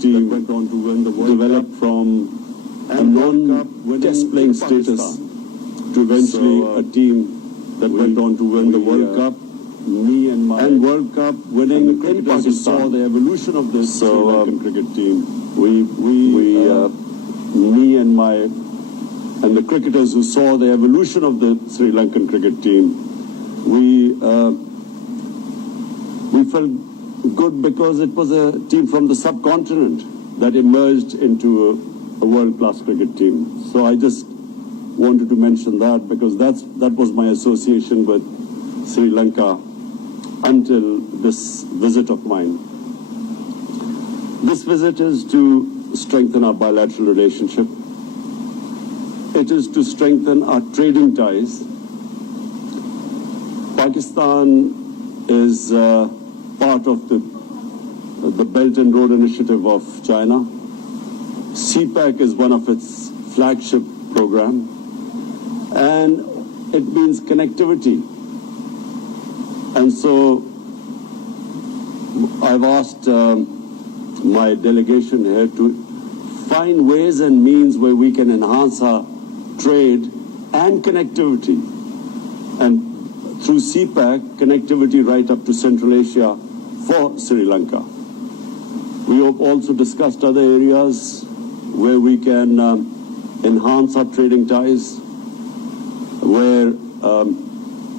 cricket team that went on to win the World developed Cup from a and World Cup winning non-test playing in status Pakistan. to eventually So, a team that went on to win the World Cup me and World Cup winning and the in cricketers who saw Pakistan. the evolution of the Sri So, Lankan cricket team. me and the cricketers who saw the evolution of the Sri Lankan cricket team, we felt good because it was a team from the subcontinent that emerged into a world-class cricket team. So I just wanted to mention that because that was my association with Sri Lanka until this visit of mine. This visit is to strengthen our bilateral relationship. It is to strengthen our trading ties. Pakistan is part of the Belt and Road Initiative of China. CPEC is one of its flagship program, and it means connectivity. And so I've asked my delegation here to find ways and means where we can enhance our trade and connectivity. And through CPEC, connectivity right up to Central Asia for Sri Lanka. We have also discussed other areas where we can enhance our trading ties, where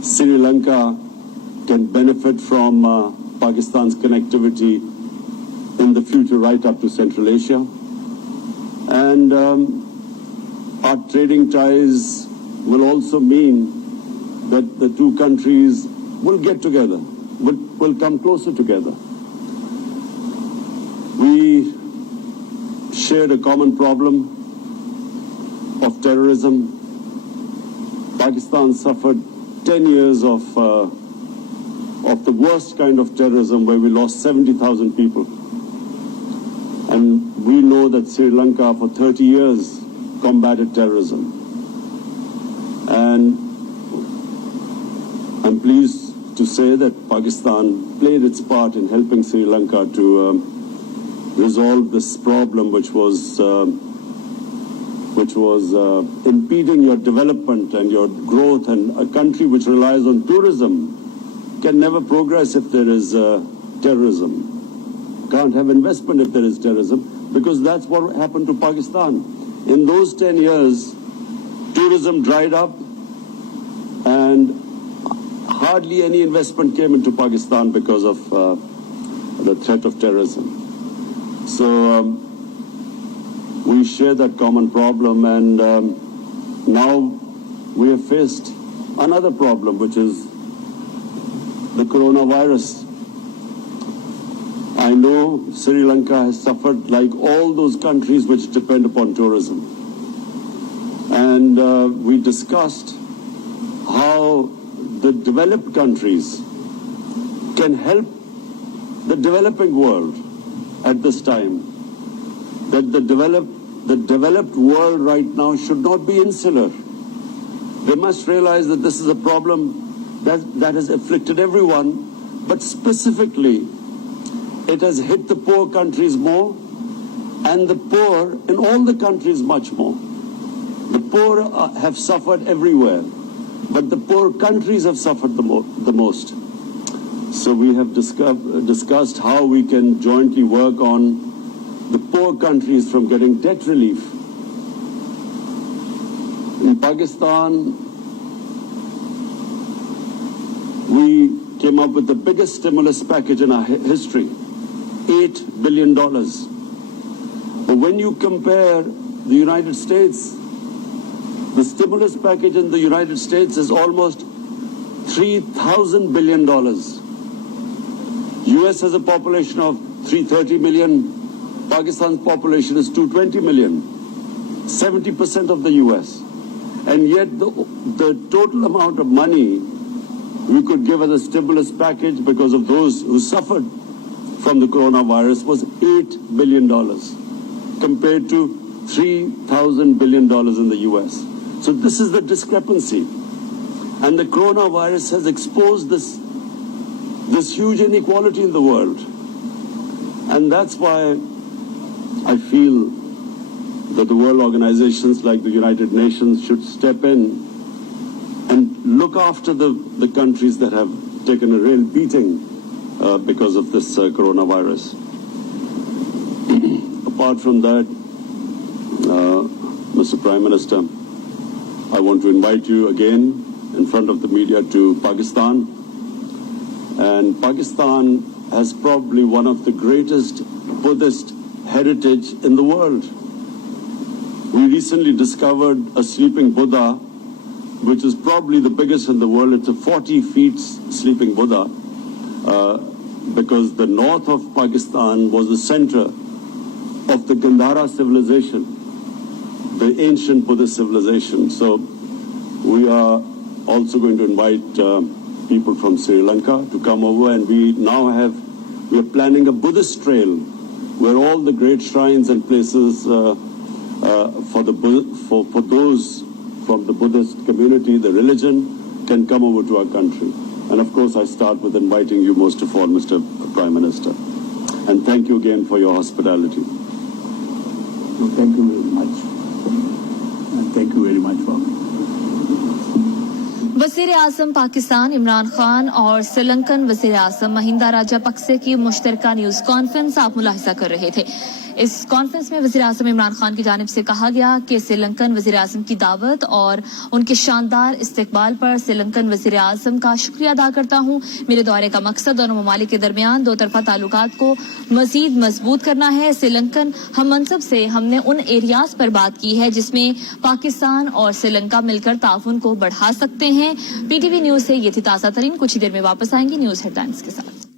Sri Lanka can benefit from Pakistan's connectivity in the future right up to Central Asia. And our trading ties will also mean that the two countries will get together, will come closer together. We shared a common problem of terrorism. Pakistan suffered 10 years of the worst kind of terrorism where we lost 70,000 people. And we know that Sri Lanka for 30 years combated terrorism. And I'm pleased to say that Pakistan played its part in helping Sri Lanka to resolve this problem, which was impeding your development and your growth. And a country which relies on tourism can never progress if there is terrorism. Can't have investment if there is terrorism, because that's what happened to Pakistan. In those 10 years, tourism dried up and hardly any investment came into Pakistan because of the threat of terrorism. So we share that common problem, and now we have faced another problem, which is the coronavirus. I know Sri Lanka has suffered like all those countries which depend upon tourism. And we discussed how the developed countries can help the developing world at this time. That the developed world right now should not be insular. They must realize that this is a problem that has afflicted everyone, but specifically it has hit the poor countries more, and the poor in all the countries much more. The poor have suffered everywhere, but the poor countries have suffered the most. So we have discussed how we can jointly work on the poor countries from getting debt relief. In Pakistan, we came up with the biggest stimulus package in our history, $8 billion. But when you compare the United States, the stimulus package in the United States is almost $3,000 billion. US has a population of 330 million. Pakistan's population is 220 million, 70% of the US. And yet the total amount of money we could give as a stimulus package because of those who suffered from the coronavirus was $8 billion compared to $3,000 billion in the US. So this is the discrepancy. And the coronavirus has exposed this huge inequality in the world. And that's why I feel that the world organizations like the United Nations should step in and look after the countries that have taken a real beating because of this coronavirus. Apart from that, Mr. Prime Minister, I want to invite you again in front of the media to Pakistan. And Pakistan has probably one of the greatest Buddhist heritage in the world. We recently discovered a sleeping Buddha, which is probably the biggest in the world. It's a 40 feet sleeping Buddha, because the north of Pakistan was the center of the Gandhara civilization, the ancient Buddhist civilization. So we are also going to invite people from Sri Lanka to come over, and we are planning a Buddhist trail where all the great shrines and places for those from the Buddhist community, the religion, can come over to our country. And of course, I start with inviting you most of all, Mr. Prime Minister. And thank you again for your hospitality. So thank you very much. And thank you very much for वज़ीर आज़म पाकिस्तान इमरान खान और श्रीलंकन वज़ीर आज़म महिंदा राजापक्से की मुश्तरका news conference आप मुलाहिज़ा कर रहे थे। इस conference में वज़ीर आज़म इमरान खान की जानिब से कहा गया कि श्रीलंकन वज़ीर आज़म की दावत और उनके शानदार इस्तकबाल पर श्रीलंकन वज़ीर आज़म का शुक्रिया अदा करता हूं। मेरे दौरे का मकसद दोनों ममालिक के दरमियान दो तरफा ताल्लुकात को मजीद मजबूत करना है। श्रीलंकन हम मनसब से हमने उन एरियाज पर बात की है जिसमें पाकिस्तान और श्रीलंका मिलकर ताउन को बढ़ा सकते हैं। PTV न्यूज से ये थी ताज़ा तरीन। कुछ ही देर में वापस आएंगे न्यूज हेडलाइंस के साथ।